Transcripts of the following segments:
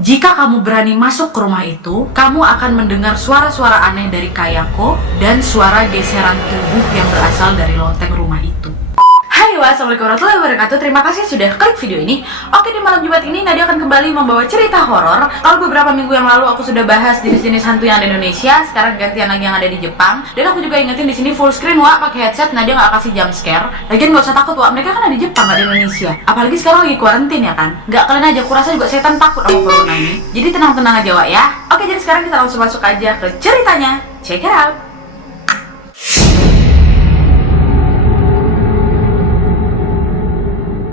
Jika kamu berani masuk ke rumah itu, kamu akan mendengar suara-suara aneh dari Kayako dan suara geseran tubuh yang berasal dari loteng rumah itu. Hai, wassalamualaikum warahmatullahi wabarakatuh. Terima kasih sudah klik video ini. Oke, di malam Jumat ini Nadia akan kembali membawa cerita horor. Kalau beberapa minggu yang lalu aku sudah bahas jenis-jenis hantu yang ada di Indonesia, sekarang gantian lagi yang ada di Jepang. Dan aku juga ingetin di sini full screen, Wak, pakai headset. Nadia nggak kasih jump scare. Lagian nggak usah takut, Wak. Mereka kan ada di Jepang, nggak di Indonesia. Apalagi sekarang lagi kuarantin ya kan. Nggak, kalian aja. Kurasa juga setan takut sama corona ini. Jadi tenang-tenang aja, Wak, ya. Oke, jadi sekarang kita langsung masuk aja ke ceritanya. Check it out.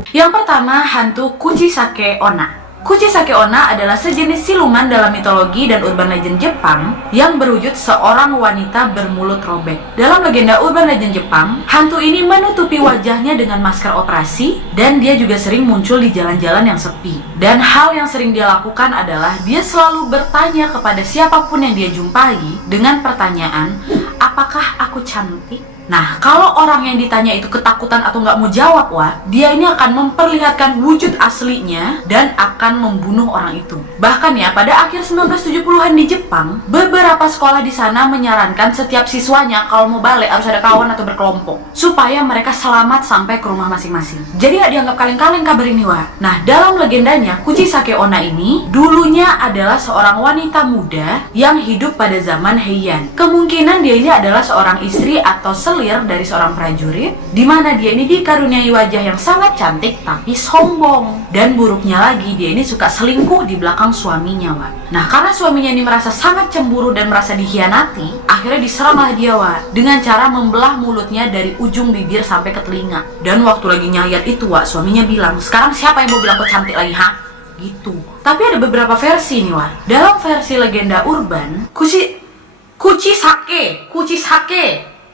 Yang pertama, hantu Kuchisake Onna. Kuchisake Onna adalah sejenis siluman dalam mitologi dan urban legend Jepang yang berwujud seorang wanita bermulut robek. Dalam legenda urban legend Jepang, hantu ini menutupi wajahnya dengan masker operasi dan dia juga sering muncul di jalan-jalan yang sepi. Dan hal yang sering dia lakukan adalah dia selalu bertanya kepada siapapun yang dia jumpai dengan pertanyaan, "Apakah aku cantik?" Nah, kalau orang yang ditanya itu ketakutan atau nggak mau jawab, Wak, dia ini akan memperlihatkan wujud aslinya dan akan membunuh orang itu. Bahkan ya, pada akhir 1970-an di Jepang, beberapa sekolah di sana menyarankan setiap siswanya kalau mau balik harus ada kawan atau berkelompok, supaya mereka selamat sampai ke rumah masing-masing. Jadi nggak dianggap kaleng-kaleng kabar ini, Wak. Nah, dalam legendanya, Kuchisake Onna ini dulunya adalah seorang wanita muda yang hidup pada zaman Heian. Kemungkinan dia ini adalah seorang istri atau dari seorang prajurit, di mana dia ini dikaruniai wajah yang sangat cantik tapi sombong. Dan buruknya lagi, dia ini suka selingkuh di belakang suaminya, Wak. Nah, karena suaminya ini merasa sangat cemburu dan merasa dikhianati, akhirnya diseranglah dia, Wak, dengan cara membelah mulutnya dari ujung bibir sampai ke telinga. Dan waktu lagi nyayat itu, Wak, suaminya bilang, "Sekarang siapa yang mau bilang aku cantik lagi, ha?" Gitu. Tapi ada beberapa versi nih, Wak. Dalam versi legenda urban, Kuchisake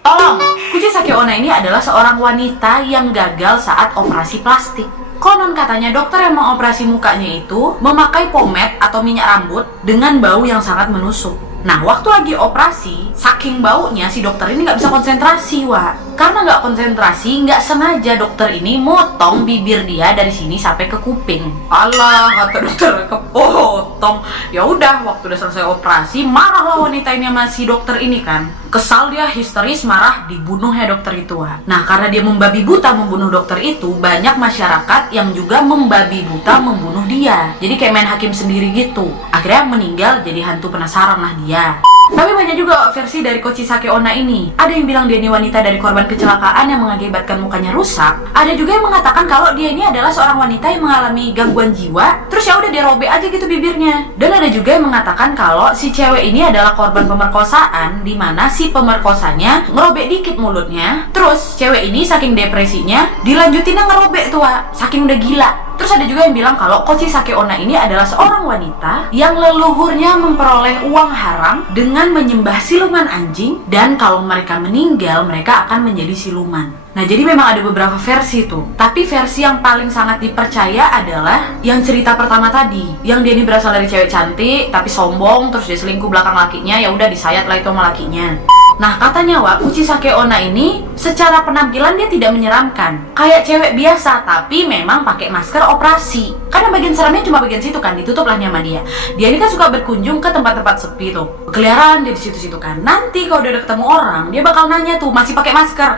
tolong, Kuchisake Onna ini adalah seorang wanita yang gagal saat operasi plastik. Konon katanya dokter yang mengoperasi mukanya itu memakai pomade atau minyak rambut dengan bau yang sangat menusuk. Nah, waktu lagi operasi, saking baunya si dokter ini nggak bisa konsentrasi, Wak. Karena nggak konsentrasi, nggak sengaja dokter ini motong bibir dia dari sini sampai ke kuping. Alah, kata dokter, kepotong. Ya udah, waktu udah selesai operasi, marahlah wanita ini sama si dokter ini kan. Kesal dia, histeris, marah, dibunuhnya dokter itu, Wak. Nah, karena dia membabi buta membunuh dokter itu, banyak masyarakat yang juga membabi buta membunuh dia. Jadi kayak main hakim sendiri gitu. Akhirnya meninggal jadi hantu penasaran lah dia. Tapi banyak juga versi dari Kuchisake Onna ini. Ada yang bilang dia ini wanita dari korban kecelakaan yang mengakibatkan mukanya rusak. Ada juga yang mengatakan kalau dia ini adalah seorang wanita yang mengalami gangguan jiwa, terus ya udah dia robek aja gitu bibirnya. Dan ada juga yang mengatakan kalau si cewek ini adalah korban pemerkosaan, di mana si pemerkosanya ngerobek dikit mulutnya, terus cewek ini saking depresinya dilanjutinnya ngerobek tuh, Wak, saking udah gila. Terus ada juga yang bilang kalau Kuchisake Onna ini adalah seorang wanita yang leluhurnya memperoleh uang haram dengan menyembah siluman anjing, dan kalau mereka meninggal mereka akan menjadi siluman. Nah, jadi memang ada beberapa versi tuh. Tapi versi yang paling sangat dipercaya adalah yang cerita pertama tadi, yang dia ini berasal dari cewek cantik tapi sombong, terus dia selingkuh belakang lakinya, ya udah disayat lah itu sama lakinya. Nah, katanya, Wak, Kuchisake Onna ini secara penampilan dia tidak menyeramkan, kayak cewek biasa, tapi memang pakai masker operasi. Karena bagian seramnya cuma bagian situ kan, ditutup lah sama dia. Dia ini kan suka berkunjung ke tempat-tempat sepi tuh, keliaran dia di situ-situ kan. Nanti kalau udah ketemu orang, dia bakal nanya tuh, masih pakai masker,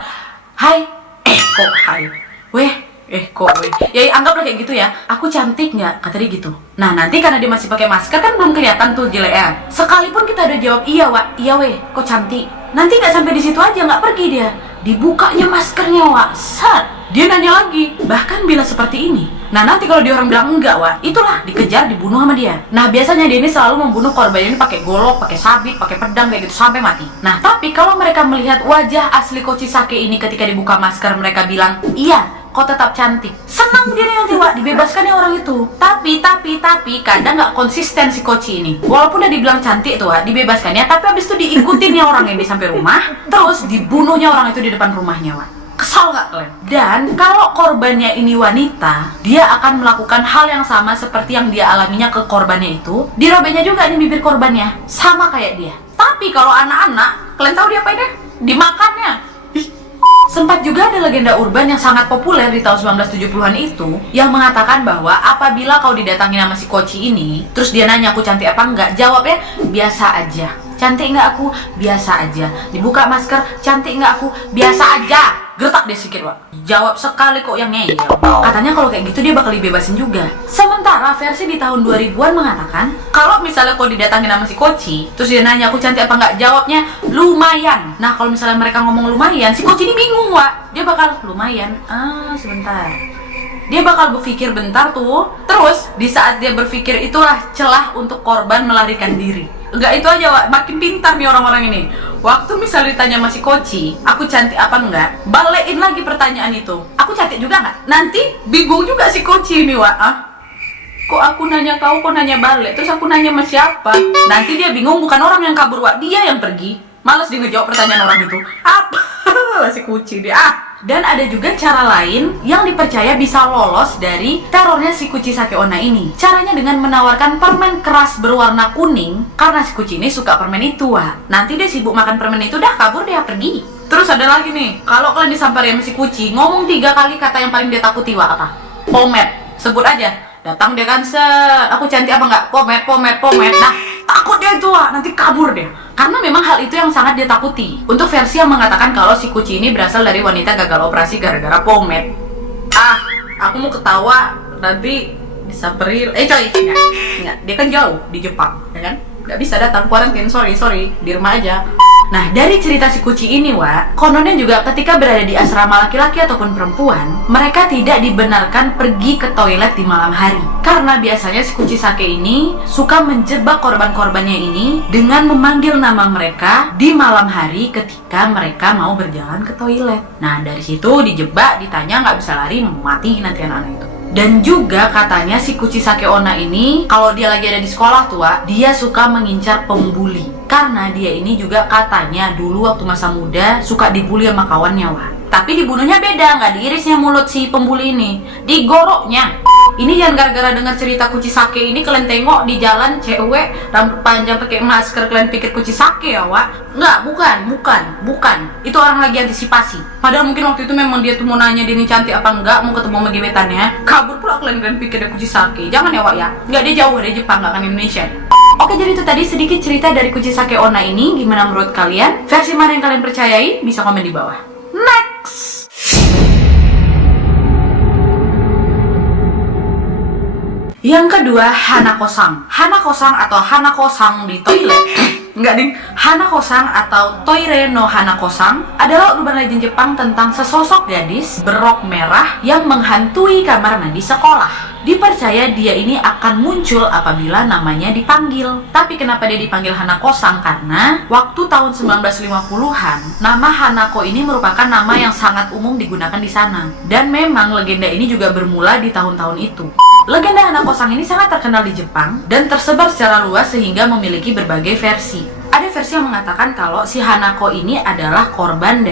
"Hai, kok hai? Weh, kok weh?" Ya anggaplah kayak gitu ya. "Aku cantik nggak?" Kata dia gitu. Nah, nanti karena dia masih pakai masker kan belum kelihatan tuh jeleknya. Sekalipun kita udah jawab, "Iya, Wak, iya weh, kok cantik." Nanti nggak sampai di situ aja, nggak pergi dia. Dibukanya maskernya, Wak. Set. Dia nanya lagi. Bahkan bila seperti ini. Nah, nanti kalau dia orang bilang enggak, Wak, itulah dikejar, dibunuh sama dia. Nah, biasanya dia ini selalu membunuh korban ini pakai golok, pakai sabit, pakai pedang kayak gitu sampai mati. Nah, tapi kalau mereka melihat wajah asli Kuchisake ini ketika dibuka masker, mereka bilang, "Iya, kok tetap cantik." Senang dia nanti, Wak, dibebaskan ya orang itu. Tapi kadang nggak konsisten si Kochi ini. Walaupun udah dibilang cantik tuh, Wak, dibebaskan ya, tapi habis itu diikutin ya orang ini sampai rumah, terus dibunuhnya orang itu di depan rumahnya, Wak. Kesal gak kalian? Dan kalau korbannya ini wanita, dia akan melakukan hal yang sama seperti yang dia alaminya ke korbannya itu. Dirobeknya juga nih bibir korbannya, sama kayak dia. Tapi kalau anak-anak, kalian tahu dia apa ini? Dimakannya. Sempat juga ada legenda urban yang sangat populer di tahun 1970-an itu yang mengatakan bahwa apabila kau didatangi sama si Koci ini, terus dia nanya aku cantik apa enggak, jawabnya biasa aja. Cantik enggak aku? Biasa aja. Dibuka masker, cantik enggak aku? Biasa aja. Gertak dia sedikit, Wak. Jawab sekali kok yang ngeyel. Katanya kalau kayak gitu dia bakal dibebasin juga. Sementara versi di tahun 2000-an mengatakan, kalau misalnya kau didatangin sama si Koci, terus dia nanya aku cantik apa enggak, jawabnya lumayan. Nah, kalau misalnya mereka ngomong lumayan, si Koci ini bingung, Wak. Dia bakal lumayan. Sebentar. Dia bakal berpikir bentar tuh. Terus di saat dia berpikir itulah celah untuk korban melarikan diri. Enggak itu aja, Wak. Makin pintar nih orang-orang ini. Waktu misalnya ditanya masih Koci, aku cantik apa enggak? Balekin lagi pertanyaan itu. Aku cantik juga enggak? Nanti bingung juga si Koci ini, Wak. Kok aku nanya kau, kok nanya balik? Terus aku nanya sama siapa? Nanti dia bingung, bukan orang yang kabur, Wak. Dia yang pergi. Males dia ngejawab pertanyaan orang itu. Apa? Si Kuci dia. Dan ada juga cara lain yang dipercaya bisa lolos dari terornya si Kuchi Sake Onna ini. Caranya dengan menawarkan permen keras berwarna kuning, karena si Kuchi ini suka permen itu, Wak. Nanti dia sibuk makan permen itu, dah kabur dia pergi. Terus ada lagi nih, kalau kalian disamperin sama si Kuchi, ngomong 3 kali kata yang paling dia takuti, Wak, apa? Pomet. Sebut aja. Datang dia kan, aku cantik apa enggak? Pomet, pomet, pomet. Nah, takut dia itu, Wak. Nanti kabur dia. Karena memang hal itu yang sangat dia takuti. Untuk versi yang mengatakan kalau si Kuci ini berasal dari wanita gagal operasi gara-gara pomet. Aku mau ketawa, nanti disamperin. Coy, enggak. Dia kan jauh di Jepang, ya kan? Nggak bisa datang kuarantin, sorry, di rumah aja. Nah, dari cerita si Kuci ini, Wak, kononnya juga ketika berada di asrama laki-laki ataupun perempuan, mereka tidak dibenarkan pergi ke toilet di malam hari. Karena biasanya si Kuci Sake ini suka menjebak korban-korbannya ini dengan memanggil nama mereka di malam hari ketika mereka mau berjalan ke toilet. Nah, dari situ dijebak, ditanya nggak bisa lari, mati nanti anak-anak itu. Dan juga katanya si Kuchi Sake Onna ini kalau dia lagi ada di sekolah tuh, Wak, dia suka mengincar pembuli. Karena dia ini juga katanya dulu waktu masa muda suka dibully sama kawannya, Wak. Tapi dibunuhnya beda, nggak diirisnya mulut si pembuli ini, digoroknya. Ini jangan gara-gara dengar cerita Kuchi Sake ini kalian tengok di jalan cewek rambut panjang pakai masker kalian pikir Kuchi Sake ya, Wak. Enggak, bukan. Itu orang lagi antisipasi. Padahal mungkin waktu itu memang dia tuh mau nanya dia ini cantik apa enggak, mau ketemu sama gebetannya. Kabur pula kalian pikir dia Kuchi Sake. Jangan ya, Wak ya. Enggak, dia jauh dari Jepang, enggak kan Indonesia. Oke, jadi itu tadi sedikit cerita dari Kuchi Sake Onna ini. Gimana menurut kalian? Versi mana yang kalian percayai? Bisa komen di bawah. Next. Yang kedua, Hanako-san. Hanako-san atau Hanako-san di toilet. Enggak ding, Hanako-san atau Toire no Hanako-san adalah urban legend Jepang tentang sesosok gadis berrok merah yang menghantui kamar mandi sekolah. Dipercaya dia ini akan muncul apabila namanya dipanggil. Tapi kenapa dia dipanggil Hanako-san? Karena waktu tahun 1950-an, nama Hanako ini merupakan nama yang sangat umum digunakan di sana. Dan memang legenda ini juga bermula di tahun-tahun itu. Legenda Hanako-san ini sangat terkenal di Jepang dan tersebar secara luas sehingga memiliki berbagai versi. Ada versi yang mengatakan kalau si Hanako ini adalah korban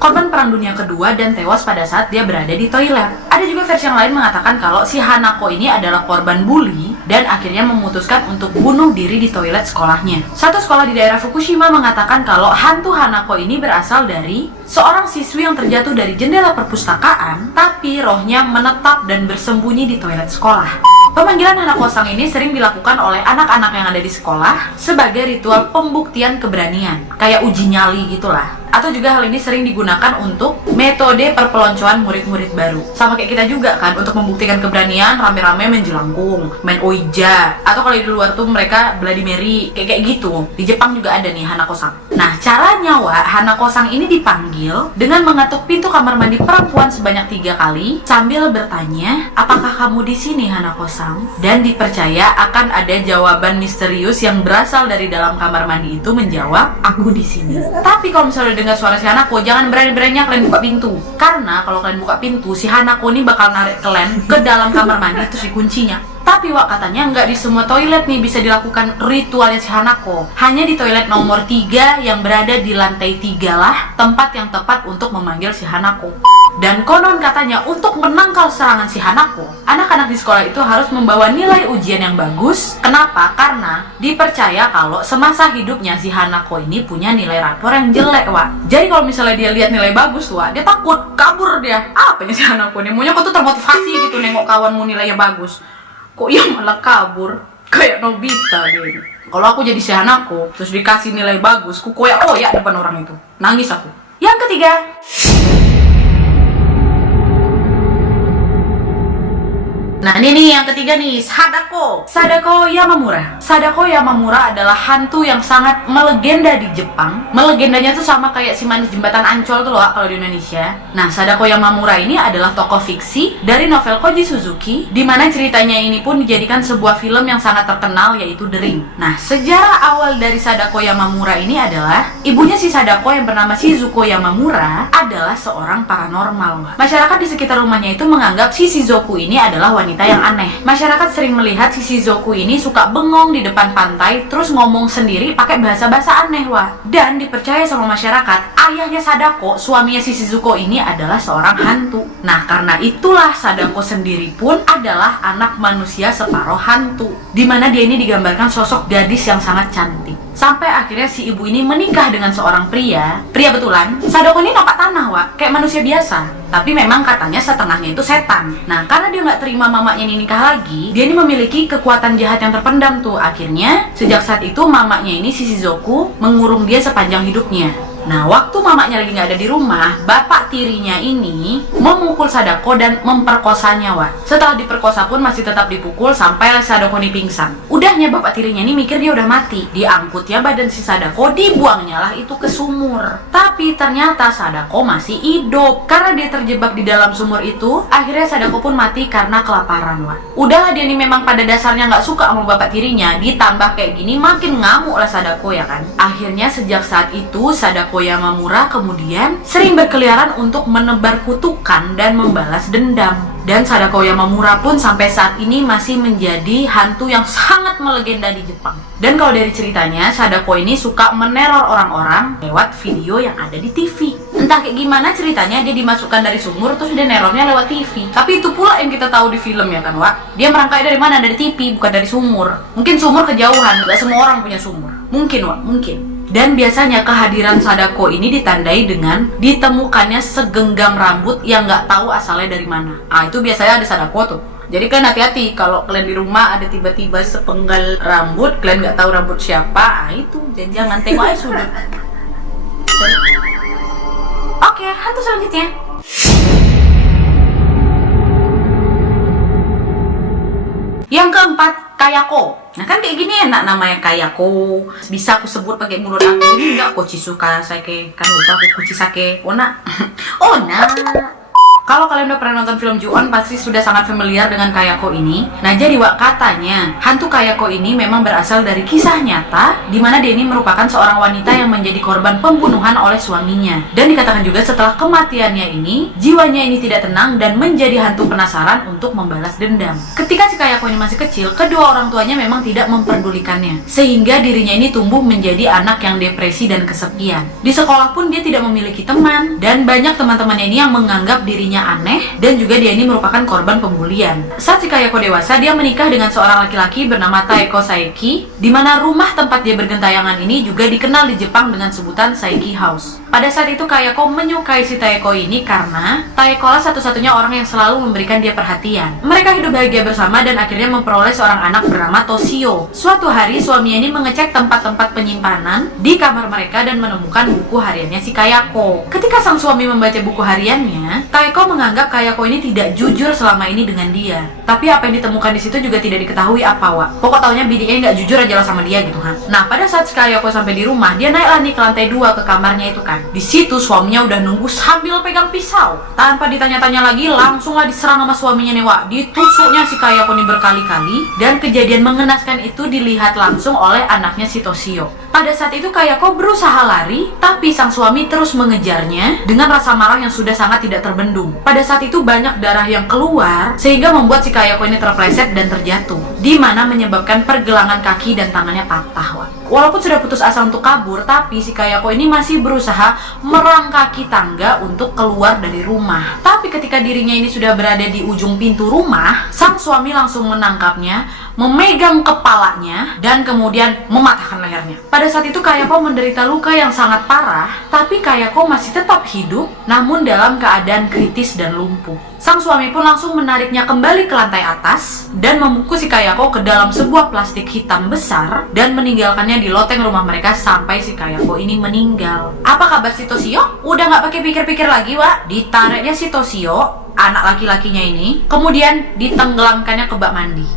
Perang Dunia Kedua dan tewas pada saat dia berada di toilet. Ada juga versi yang lain mengatakan kalau si Hanako ini adalah korban bully dan akhirnya memutuskan untuk bunuh diri di toilet sekolahnya. Satu sekolah di daerah Fukushima mengatakan kalau hantu Hanako ini berasal dari seorang siswi yang terjatuh dari jendela perpustakaan, tapi rohnya menetap dan bersembunyi di toilet sekolah. Pemanggilan Hanako-san ini sering dilakukan oleh anak-anak yang ada di sekolah sebagai ritual pembuktian keberanian, kayak uji nyali gitulah. Atau juga hal ini sering digunakan untuk metode perpeloncoan murid-murid baru. Sama kayak kita juga kan, untuk membuktikan keberanian rame-rame main jelangkung, main oija, atau kalau di luar tuh mereka Bloody Mary, kayak gitu. Di Jepang juga ada nih Hanako-san. Nah, caranya, Wak, Hanako-san ini dipanggil dengan mengetuk pintu kamar mandi perempuan sebanyak 3 kali sambil bertanya, "Apakah kamu di sini, Hanako-san?" Dan dipercaya akan ada jawaban misterius yang berasal dari dalam kamar mandi itu menjawab, "Aku di sini." Tapi kalau misalnya dengar suara si Hanako, jangan berani-beraninya kalian buka pintu. Karena kalau kalian buka pintu, si Hanako ini bakal narik kalian ke dalam kamar mandi terus dikuncinya. Tapi, Wak, katanya nggak di semua toilet nih bisa dilakukan ritualnya si Hanako. Hanya di toilet nomor 3 yang berada di lantai 3 lah tempat yang tepat untuk memanggil si Hanako. Dan konon katanya untuk menangkal serangan si Hanako, anak-anak di sekolah itu harus membawa nilai ujian yang bagus. Kenapa? Karena dipercaya kalau semasa hidupnya si Hanako ini punya nilai rapor yang jelek, Wak. Jadi kalau misalnya dia lihat nilai bagus, Wak, dia takut, kabur dia. Apanya si Hanako ini? Maunya kok tuh termotivasi gitu nengok kawanmu nilainya bagus. Kok ya malah kabur? Kayak Nobita dia ini. Kalau aku jadi si Hanako, terus dikasih nilai bagus, ku koyak ya depan orang itu. Nangis aku. Yang ketiga, nah ini nih yang ketiga nih, Sadako Yamamura. Sadako Yamamura adalah hantu yang sangat melegenda di Jepang. Melegendanya tuh sama kayak si manis jembatan Ancol tuh loh kalau di Indonesia. Nah, Sadako Yamamura ini adalah tokoh fiksi dari novel Koji Suzuki, di mana ceritanya ini pun dijadikan sebuah film yang sangat terkenal, yaitu The Ring. Nah, sejarah awal dari Sadako Yamamura ini adalah ibunya si Sadako yang bernama Shizuko Yamamura adalah seorang paranormal. Masyarakat di sekitar rumahnya itu menganggap si Shizuko ini adalah wanita yang aneh. Masyarakat sering melihat si Shizuko ini suka bengong di depan pantai, terus ngomong sendiri pakai bahasa-bahasa aneh, wah. Dan dipercaya sama masyarakat, ayahnya Sadako, suaminya si Shizuko ini adalah seorang hantu. Nah, karena itulah Sadako sendiri pun adalah anak manusia separuh hantu, dimana dia ini digambarkan sosok gadis yang sangat cantik. Sampai akhirnya si ibu ini menikah dengan seorang pria betulan. Sadako ini napak tanah, wak, kayak manusia biasa. Tapi memang katanya setengahnya itu setan. Nah, karena dia nggak terima mamanya ini nikah lagi, dia ini memiliki kekuatan jahat yang terpendam tuh. Akhirnya, sejak saat itu mamanya ini si Shizuko mengurung dia sepanjang hidupnya. Nah, waktu mamanya lagi nggak ada di rumah, bapak tirinya ini memukul Sadako dan memperkosanya, wah. Setelah diperkosa pun masih tetap dipukul sampai Sadako ini pingsan. Udahnya bapak tirinya ini mikir dia udah mati. Diangkut ya badan si Sadako, dibuangnya lah itu ke sumur. Tapi ternyata Sadako masih hidup. Karena dia terjebak di dalam sumur itu, akhirnya Sadako pun mati karena kelaparan, wah. Udahlah dia ini memang pada dasarnya nggak suka sama bapak tirinya, ditambah kayak gini makin ngamuk lah Sadako ya kan. Akhirnya sejak saat itu Sadako Yamamura kemudian sering berkeliaran untuk menebar kutukan dan membalas dendam. Dan Sadako Yamamura pun sampai saat ini masih menjadi hantu yang sangat melegenda di Jepang. Dan kalau dari ceritanya, Sadako ini suka meneror orang-orang lewat video yang ada di TV. Entah kayak gimana ceritanya, dia dimasukkan dari sumur terus dia nerornya lewat TV. Tapi itu pula yang kita tahu di film ya kan, Wak. Dia merangkai dari mana? Dari TV, bukan dari sumur. Mungkin sumur kejauhan, gak semua orang punya sumur. Mungkin, Wak, mungkin. Dan biasanya kehadiran Sadako ini ditandai dengan ditemukannya segenggam rambut yang nggak tahu asalnya dari mana. Ah, itu biasanya ada Sadako tuh. Jadi kan hati-hati kalau kalian di rumah ada tiba-tiba sepenggal rambut, kalian nggak tahu rambut siapa. Ah, itu jangan tengok aja sudah. Oke, hantu selanjutnya. Yang keempat, Kayako. Nah kan kayak gini enak namanya Kayako. Bisa aku sebut pakai mulut aku. Ini enggak Kochisuka Sake. Kan lupa aku Kuchisake. Ona. Ona. Kalau kalian udah pernah nonton film Ju-on, pasti sudah sangat familiar dengan Kayako ini. Nah jadi wak, katanya hantu Kayako ini memang berasal dari kisah nyata, di mana dia ini merupakan seorang wanita yang menjadi korban pembunuhan oleh suaminya. Dan dikatakan juga setelah kematiannya ini, jiwanya ini tidak tenang dan menjadi hantu penasaran untuk membalas dendam. Ketika si Kayako ini masih kecil, kedua orang tuanya memang tidak memperdulikannya, sehingga dirinya ini tumbuh menjadi anak yang depresi dan kesepian. Di sekolah pun dia tidak memiliki teman, dan banyak teman-temannya ini yang menganggap dirinya aneh, dan juga dia ini merupakan korban pembulian. Saat si Kayako dewasa, dia menikah dengan seorang laki-laki bernama Taeko Saeki, di mana rumah tempat dia bergentayangan ini juga dikenal di Jepang dengan sebutan Saeki House. Pada saat itu Kayako menyukai si Taeko ini karena Taeko lah satu-satunya orang yang selalu memberikan dia perhatian. Mereka hidup bahagia bersama dan akhirnya memperoleh seorang anak bernama Toshio. Suatu hari suaminya ini mengecek tempat-tempat penyimpanan di kamar mereka dan menemukan buku hariannya si Kayako. Ketika sang suami membaca buku hariannya, Taeko menganggap Kayako ini tidak jujur selama ini dengan dia. Tapi apa yang ditemukan di situ juga tidak diketahui apa, Wak. Pokok taunya bidinya nggak jujur aja lah sama dia gitu kan. Nah, pada saat Kayako sampai di rumah, dia naiklah nih ke lantai 2 ke kamarnya itu kan. Di situ suaminya udah nunggu sambil pegang pisau. Tanpa ditanya-tanya lagi, langsunglah diserang sama suaminya nih, Wak. Ditusuknya si Kayako nih berkali-kali, dan kejadian mengenaskan itu dilihat langsung oleh anaknya si Toshio. Pada saat itu Kayako berusaha lari, tapi sang suami terus mengejarnya dengan rasa marah yang sudah sangat tidak terbendung. Pada saat itu banyak darah yang keluar, sehingga membuat si Kayako ini terpleset dan terjatuh, di mana menyebabkan pergelangan kaki dan tangannya patah, Wak. walaupun sudah putus asa untuk kabur, tapi si Kayako ini masih berusaha merangkaki tangga untuk keluar dari rumah. Tapi ketika dirinya ini sudah berada di ujung pintu rumah, sang suami langsung menangkapnya, memegang kepalanya, dan kemudian mematahkan lehernya. Pada saat itu Kayako menderita luka yang sangat parah, tapi Kayako masih tetap hidup, namun dalam keadaan kritis dan lumpuh. Sang suami pun langsung menariknya kembali ke lantai atas dan membungkus si Kayako ke dalam sebuah plastik hitam besar dan meninggalkannya di loteng rumah mereka sampai si Kayako ini meninggal. Apa kabar si Toshio? Udah nggak pakai pikir-pikir lagi, Wak. Ditariknya si Toshio, anak laki-lakinya ini, kemudian ditenggelamkannya ke bak mandi.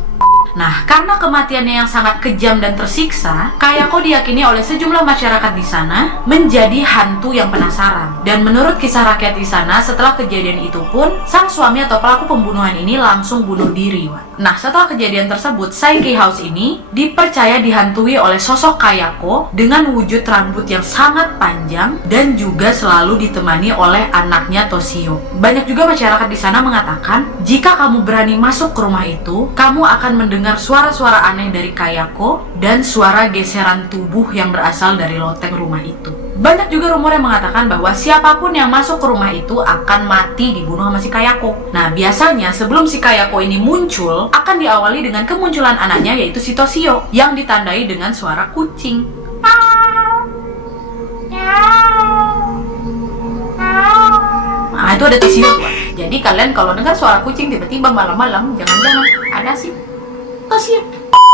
Nah, karena kematiannya yang sangat kejam dan tersiksa, Kayako diyakini oleh sejumlah masyarakat di sana menjadi hantu yang penasaran. Dan menurut kisah rakyat di sana, setelah kejadian itu pun, sang suami atau pelaku pembunuhan ini langsung bunuh diri. Nah, setelah kejadian tersebut, Saiki House ini dipercaya dihantui oleh sosok Kayako dengan wujud rambut yang sangat panjang dan juga selalu ditemani oleh anaknya Toshio. Banyak juga masyarakat di sana mengatakan, jika kamu berani masuk ke rumah itu, kamu akan mendengar suara-suara aneh dari Kayako dan suara geseran tubuh yang berasal dari loteng rumah itu. Banyak juga rumor yang mengatakan bahwa siapapun yang masuk ke rumah itu akan mati dibunuh sama si Kayako. Nah, biasanya sebelum si Kayako ini muncul, akan diawali dengan kemunculan anaknya yaitu si Toshio yang ditandai dengan suara kucing. Nah, itu ada Toshio tuh. Jadi kalian kalau dengar suara kucing tiba-tiba malam-malam, jangan-jangan ada si Toshio.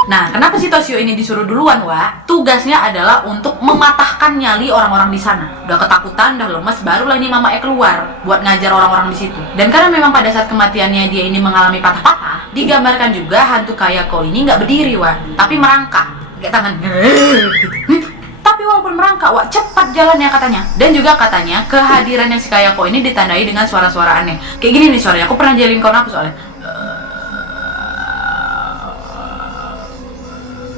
Nah, kenapa si Toshio ini disuruh duluan, Wak? Tugasnya adalah untuk mematahkan nyali orang-orang di sana. Udah ketakutan, udah lemes, barulah ini Mama E keluar buat ngajar orang-orang di situ. Dan karena memang pada saat kematiannya dia ini mengalami patah-patah, digambarkan juga hantu Kayako ini nggak berdiri, Wak, tapi merangkak, kayak tangan. Tapi walaupun merangkak, Wak, cepat jalannya katanya. Dan juga katanya kehadiran yang si Kayako ini ditandai dengan suara-suara aneh. Kayak gini nih suaranya. Aku pernah jalin kawan aku soalnya.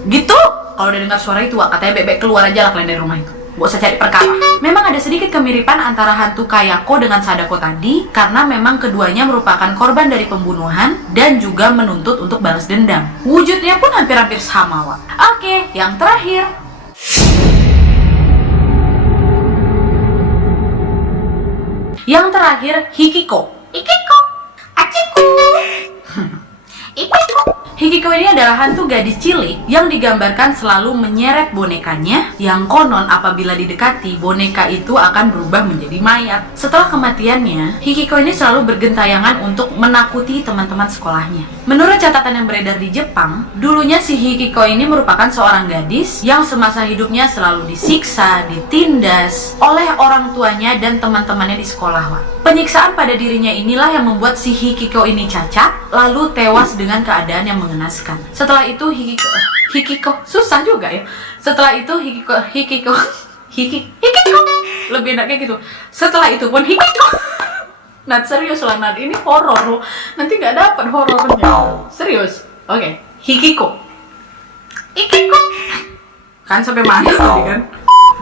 Gitu. Kalau udah dengar suara itu, Wak, katanya bebek keluar aja lah kalian dari rumah itu. Gak usah cari perkara. Memang ada sedikit kemiripan antara hantu Kayako dengan Sadako tadi, karena memang keduanya merupakan korban dari pembunuhan dan juga menuntut untuk balas dendam. Wujudnya pun hampir-hampir sama, Wak. Oke, yang terakhir. Yang terakhir, Hikiko. Hikiko, Achiku. Hikiko ini adalah hantu gadis cilik yang digambarkan selalu menyeret bonekanya, yang konon apabila didekati, boneka itu akan berubah menjadi mayat. Setelah kematiannya, Hikiko ini selalu bergentayangan untuk menakuti teman-teman sekolahnya. Menurut catatan yang beredar di Jepang, dulunya si Hikiko ini merupakan seorang gadis yang semasa hidupnya selalu disiksa, ditindas oleh orang tuanya dan teman-temannya di sekolah, Wak. Penyiksaan pada dirinya inilah yang membuat si Hikiko ini cacat, lalu tewas dengan keadaan yang mengenaskan. Setelah itu Hikiko susah juga ya. Setelah itu Hikiko lebih enaknya gitu. Setelah itu pun Hikiko. Nah, serius lah, Nad, ini horor loh. Nanti nggak dapat horornya. Serius. Oke. Hikiko. Kan sampai mana tadi kan?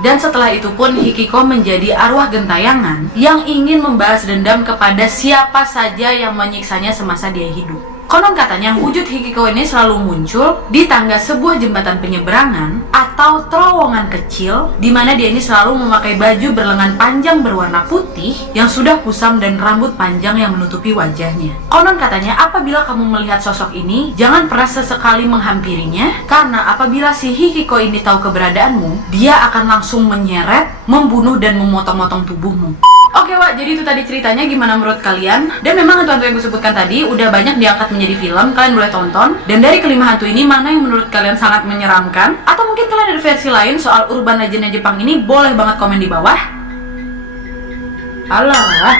Dan setelah itu pun Hikiko menjadi arwah gentayangan yang ingin membalas dendam kepada siapa saja yang menyiksanya semasa dia hidup. Konon katanya wujud Hikiko ini selalu muncul di tangga sebuah jembatan penyeberangan atau terowongan kecil, di mana dia ini selalu memakai baju berlengan panjang berwarna putih yang sudah kusam dan rambut panjang yang menutupi wajahnya. Konon katanya apabila kamu melihat sosok ini, jangan pernah sesekali menghampirinya, karena apabila si Hikiko ini tahu keberadaanmu, dia akan langsung menyeret, membunuh dan memotong-motong tubuhmu. Oke, Wak, jadi itu tadi ceritanya. Gimana menurut kalian? Dan memang hantu-hantu yang gue sebutkan tadi udah banyak diangkat menjadi film, kalian boleh tonton. Dan dari kelima hantu ini, mana yang menurut kalian sangat menyeramkan? Atau mungkin kalian ada versi lain soal urban legendnya Jepang ini? Boleh banget komen di bawah. Alah,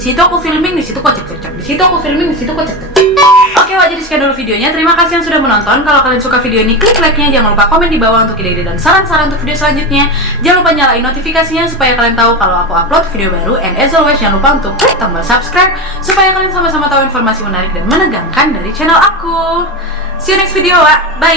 situ aku filming, di situ kok cek-cek. Di situ aku filming, di situ kok cek-cek. Oke, Wak, jadi sekian dulu videonya. Terima kasih yang sudah menonton. Kalau kalian suka video ini, klik like-nya. Jangan lupa komen di bawah untuk ide-ide dan saran-saran untuk video selanjutnya. Jangan lupa nyalain notifikasinya supaya kalian tahu kalau aku upload video baru. And as always, jangan lupa untuk klik tombol subscribe supaya kalian sama-sama tahu informasi menarik dan menegangkan dari channel aku. See you next video, Wak. Bye!